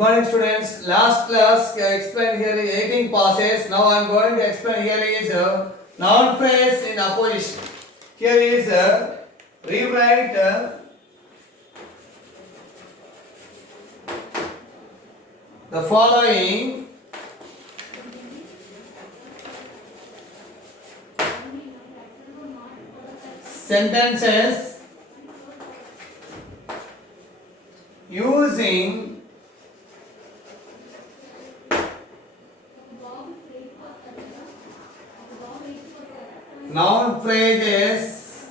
morning students. Last class explained here is 18 passes. Now I am going to explain here is noun phrase in opposition. Here is rewrite the following sentences using noun phrases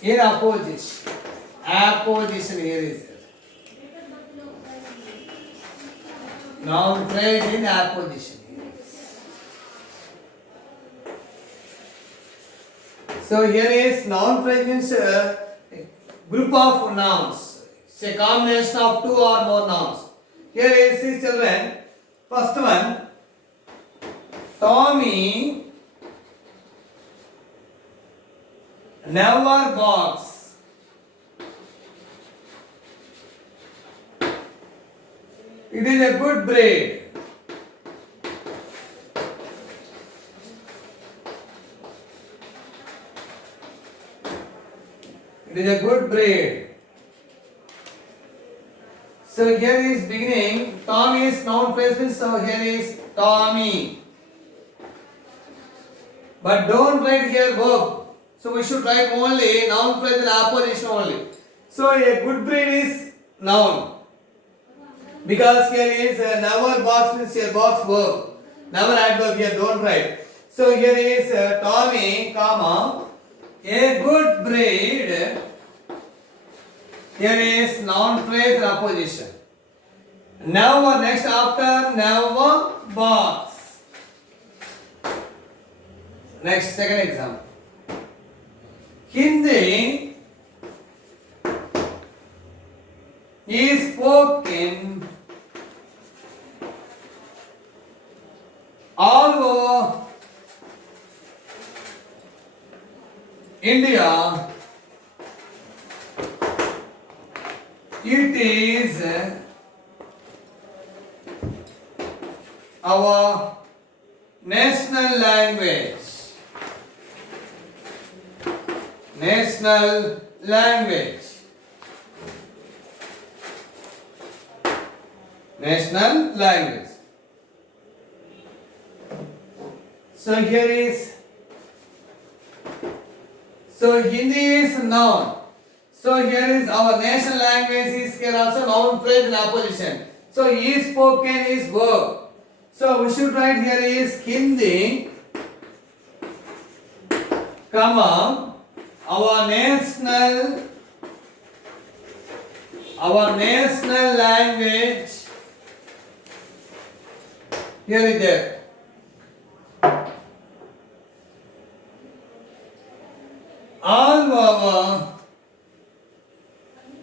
in opposition. Apposition here is noun phrase in apposition. So here is noun phrase means a group of nouns. It's a combination of two or more nouns. Here is see children. First one, Tommy never barks. It is a good breed. It is a good breed. So here is beginning. Tommy is noun phrase. So here is Tommy. But don't write here verb. So we should write only noun phrase in opposition only. So a good breed is noun. Because here is never box means a box verb. Never adverb here. Don't write. So here is Tommy, comma. A good breed. Here is noun phrase in opposition. Never, next after never barks. Next, second example. Hindi is spoken all over India. It is our national language. National language. National language. So here is, so Hindi is noun. So here is our national language is here also noun phrase in opposition. So is spoken is verb. So we should write here is Hindi, comma, our national language. Here is there. All over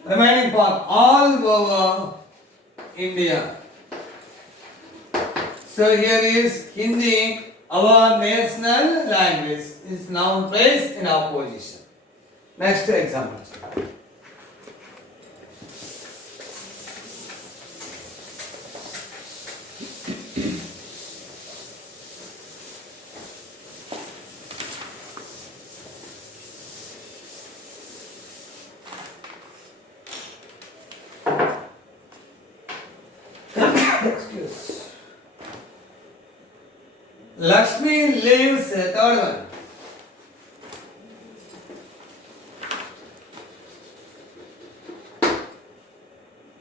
remaining part, all over India. So here is Hindi, our national language, is noun phrase in opposition. Next example. Excuse. Lakshmi lives, third one.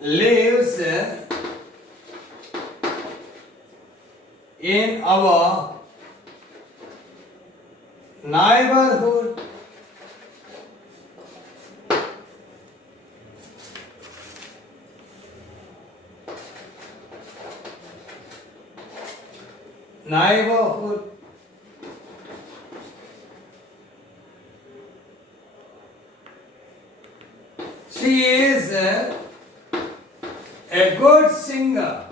Lives in our neighborhood. Neighborhood. She is a good singer.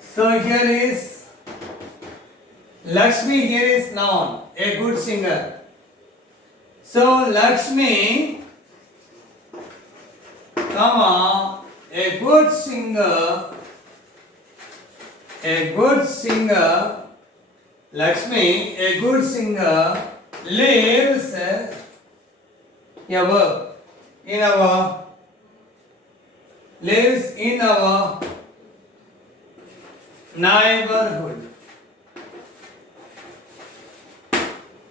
So here is Lakshmi, here is noun, a good singer. So Lakshmi, comma, a good singer, Lakshmi, a good singer, lives in our neighborhood.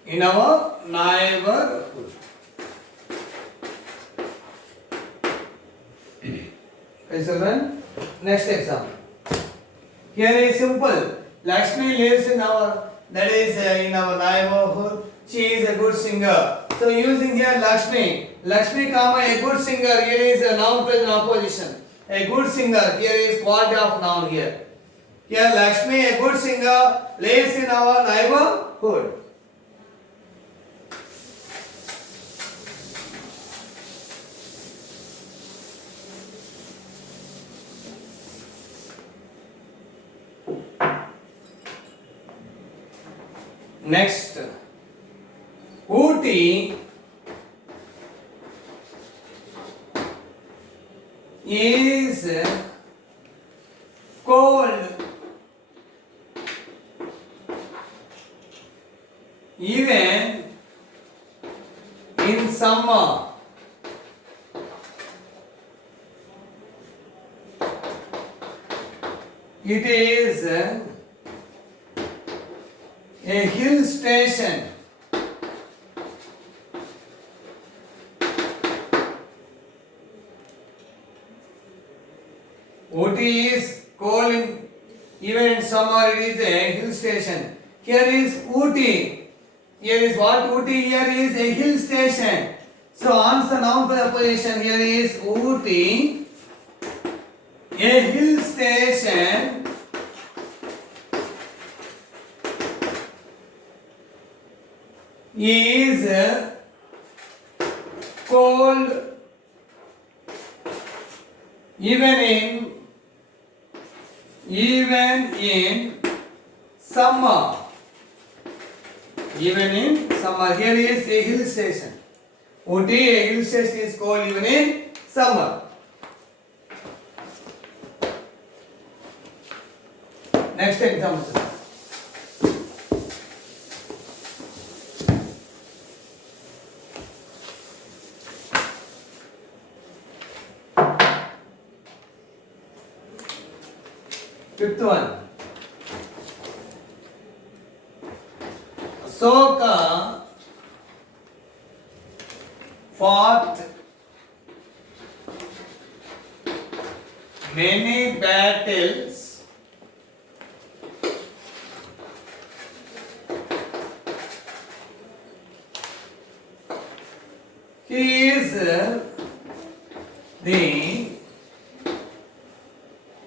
In our neighborhood. Okay, children. Next example. Here is simple. Lakshmi lives in our neighborhood. She is a good singer. So using here Lakshmi, comma, a good singer. Here is a noun present opposition. A good singer. Here is quality of noun here. Here Lakshmi, a good singer, lives in our neighborhood. Next, Ooty is cold even in summer. It is a hill station. Ooty is cold even in summer. It is a hill station. Here is Ooty. Here is what? Ooty here is a hill station. So answer noun for the position here is Ooty, a hill station. Is cold even in summer. Even in summer. Here is a hill station. Ooty, a hill station, is cold even in summer. Next example. Fifth one. Ashoka fought many battles he is the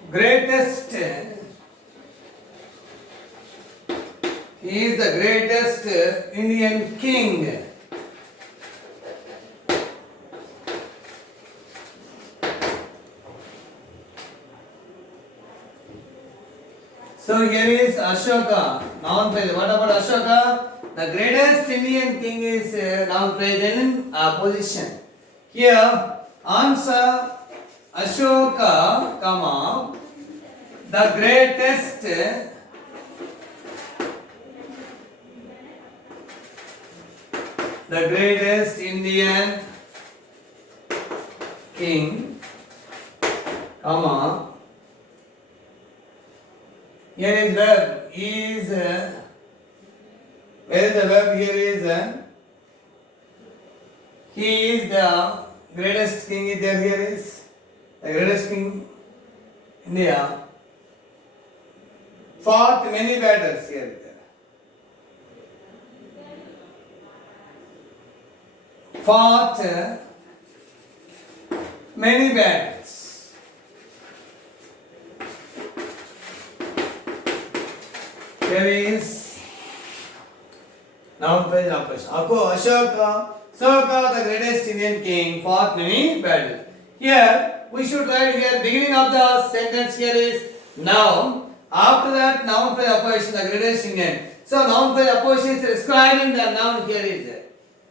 greatest. He is the greatest Indian king. So here is Ashoka, noun phrase. What about Ashoka? The greatest Indian king is noun phrase in position. Here answer Ashoka, comma, the greatest Indian king, comma, here is verb, is, where is the verb? Here is, he is the greatest king, is there, here is, the greatest king, India, fought many battles, here is there. Fought many battles. There is noun phrase operation. Ashoka, the greatest Indian king, fought many battles. Here we should write here beginning of the sentence here is noun. After that noun phrase operation, the greatest Indian. So noun phrase operation is describing the noun here is there.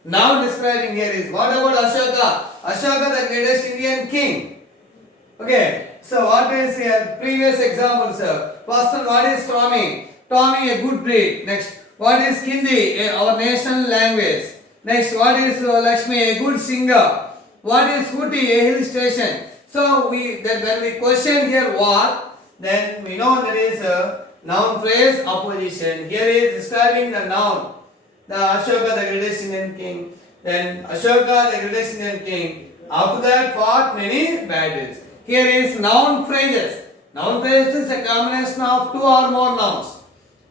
Now describing here is what about Ashoka? Ashoka, the greatest Indian king. Okay, so what is here? Previous examples. First one, what is Tommy? Tommy, a good breed. Next, what is Hindi? Our national language. Next, what is Lakshmi? A good singer. What is Ooty? A hill station. So when we question here what, then we know that is a noun phrase opposition. Here is describing the noun. The Ashoka, the greatest Indian king. Then Ashoka, the greatest Indian king. After that, fought many battles. Here is noun phrases. Noun phrases is a combination of two or more nouns.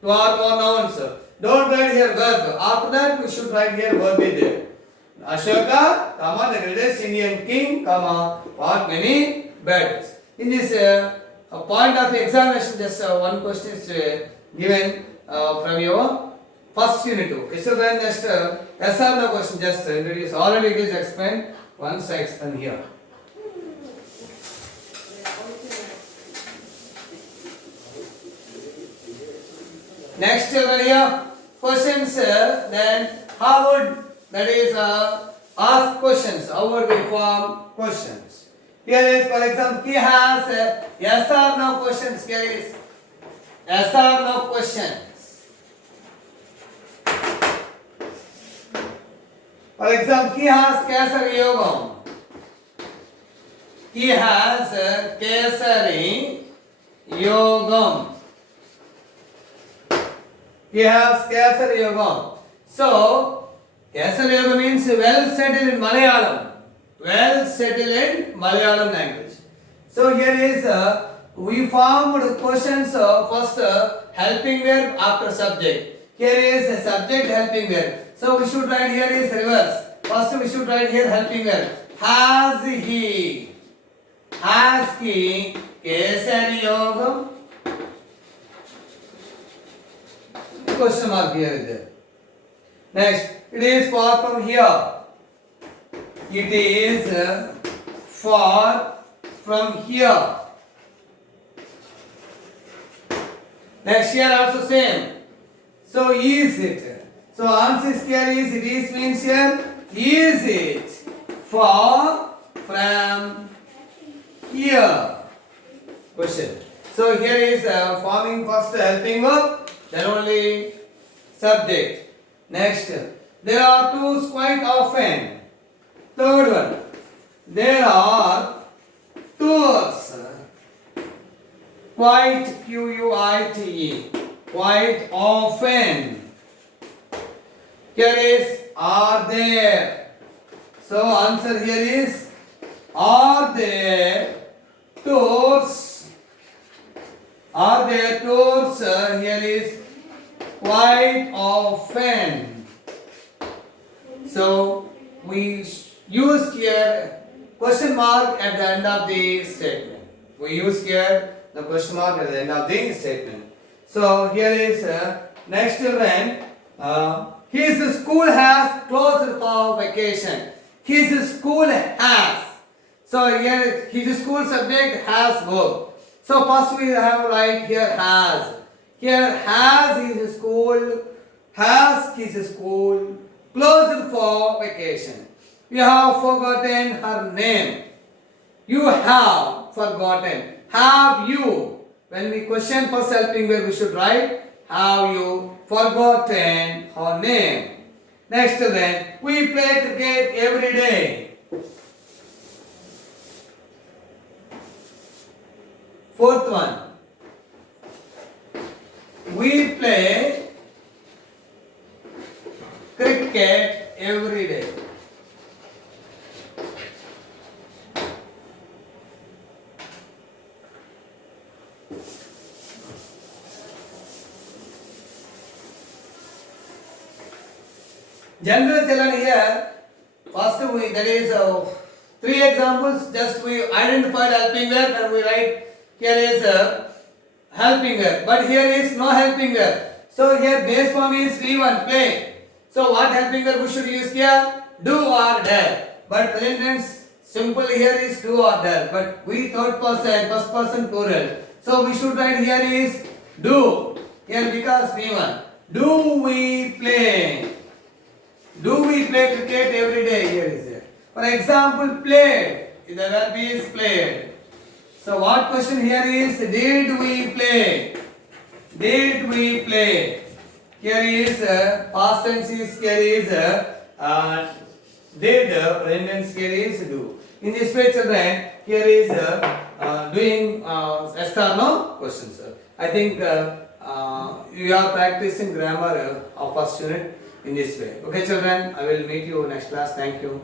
Two or more nouns. Don't write here verb. After that, we should write here verb is there. Ashoka, comma, the greatest Indian king, comma, fought many battles. In this point of examination, just one question is given from your first unit 2. It should then just yes or no question just introduce. Already it is explained. Once I explain here. Next here questions. Then how would that is ask questions? How would we form questions? Here is, for example, he has yes or no questions. Here is yes or no questions. For example, he has Kesari Yogam. He has Kesari Yogam. He has Kesari Yogam. So, Kesari Yogam means well settled in Malayalam. Well settled in Malayalam language. So, here is we formed questions first helping verb after subject. Here is a subject helping verb. So we should write here is reverse. First we should write here helping verb. Has he Kesari Yogam? Question mark here is there. Next, it is far from here. It is far from here. Next here also same. So is it? So answer here is it is means here is it far from here? Question. So here is forming first helping verb, then only subject. Next, there are twos quite often. Third one, there are tours quite Quite quite often. Here is are there. So answer here is are there tours? Are there tours? Here is quite often. So we use here question mark at the end of the statement. We use here the question mark at the end of the statement. So here is next children. His school has closed for vacation. His school has. So here his school subject has verb. So first we have write here has. Here has his school closed for vacation. You have forgotten her name. You have forgotten. Have you? When we question for helping verb, we should write have you forgotten her name. Next then, we play cricket every day. Fourth one, we play cricket every day. General children here, first we that is three examples. Just we identified helping verb and we write here is helping verb. But here is no helping verb. So here base form is V1 play. So what helping verb we should use here? Do or dare. But present tense simple here is do or dare. But we third person, first person plural. So we should write here is do. Here because V1. Do we play? Do we play cricket every day? Here is it. For example, played. The verb is played. So what question here is, did we play? Did we play? Here is past tense is here is did, present tense here is do. In this way, children, here is doing yes or no questions. I think you are practicing grammar of first unit in this way. Okay, children, I will meet you next class. Thank you.